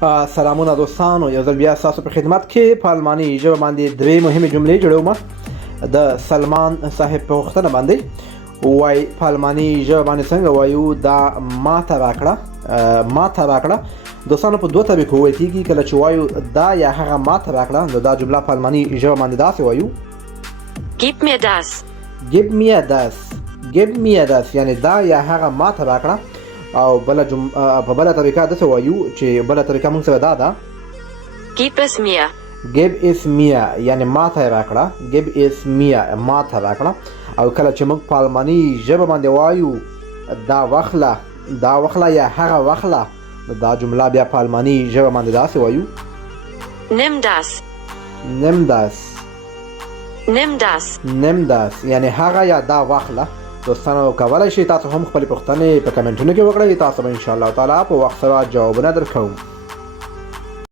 سلامونه دوستانو، یو ځل بیا ستاسو په خدمت کې په الماني ژبه باندې درې مهمې جملې جوړوم. د سلمان صاحب په پوښتنه باندې وایي په الماني ژبه باندې څنګه وایو دا ماته راکړه. ماته راکړه دوستانو په دوه طریقو ویل کېږي. کله چې وایو دا یا هغه ماته راکړه نو دا جمله په الماني ژبه باندې داسې وایو: Gib mir das. Gib mir das. Gib mir das یعنی دا یا هغه ماته راکړه. او په بله طریقه داسې وایو چې بله طریقه موږ سره دا ده: Gib es mir. Gib es mir یعنی ماته یې راکړه. Gib es mir ماته راکړه. او کله چې موږ په الماني ژبه باندې وایو دا وخله یا هغه وخله نو دا جمله بیا په الماني ژبه باندې داسې وایو: Nimm das. Nimm das. Nimm das. Nimm das یعنی هغه یا دا واخله. دوستانو کولی شئ تاسو هم خپلې پوښتنې په کمنټونو کې وکړئ. تاسو به انشاءالله تعالی په وخت سره جوابونه درکوو.